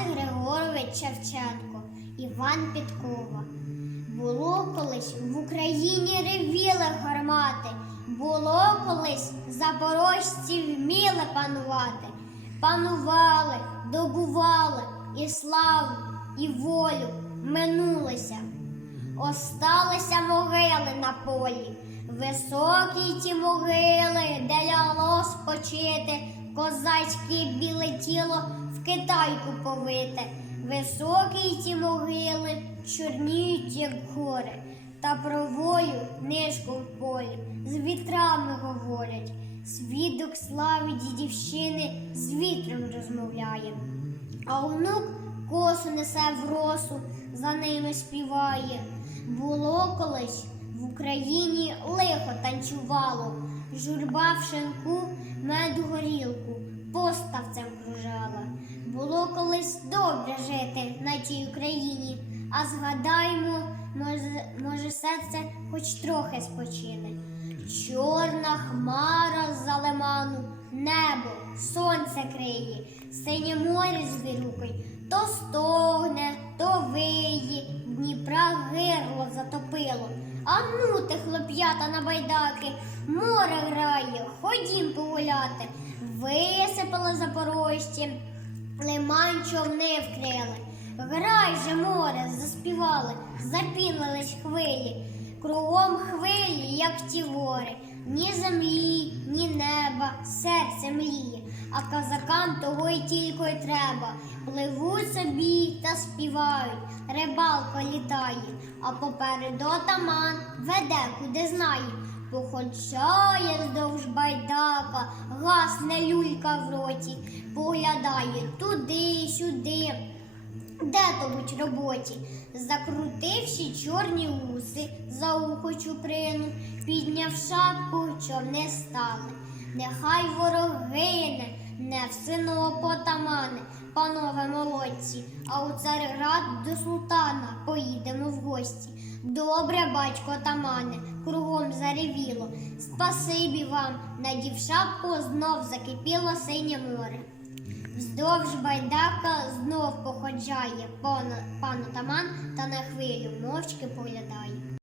Григорович Шевченко, Іван Підкова. Було колись в Україні ревіли гармати, було колись запорожці вміли панувати, панували, добували і славу, і волю минулися. Осталися могили на полі, високі ті могили, де лягло спочити, козацьке біле тіло в китайку повите. Високі ті могили, чорніють, як гори, та про волю нишку в полі з вітрами говорять. Свідок слави дідівщини з вітром розмовляє. А онук косу несе в росу, за ними співає. Було колись в Україні лихо танцювало, журба в шинку, меду горілку, поставцем кружала. Було колись добре жити на тій Україні, а згадаймо, може, може серце хоч трохи спочине. Чорна хмара з-за лиману, небо, сонце криє, синє море звірюкой, то стогне, то виє, Дніпра гирло затопило. А ну хлоп'ята на байдаки, море грає, ходім погуляти. Висипали запорожці, лиман човни вкрили. Грай же море, заспівали, запінились хвилі. Кругом хвилі, як ті гори, ні землі, ні неба, серце мліє, а козакам того й тільки й треба. Пливуть собі та співають, рибалка літає, а попереду отаман веде, куди знає. Походжає здовж байдака, гасне люлька в роті, поглядає туди, сюди. Де то будь роботі, закрутивши чорні уси за ухо чуприну, підняв шапку, човни стали. Нехай ворог гине, не в сино потамане, панове молодці, а у Цариград до султана поїдемо в гості. Добре, батько тамане, кругом заревіло. Спасибі вам, надів шапку, знов закипіло синє море. Вздовж байдака знов походжає пан, пан отаман та на хвилю мовчки поглядає.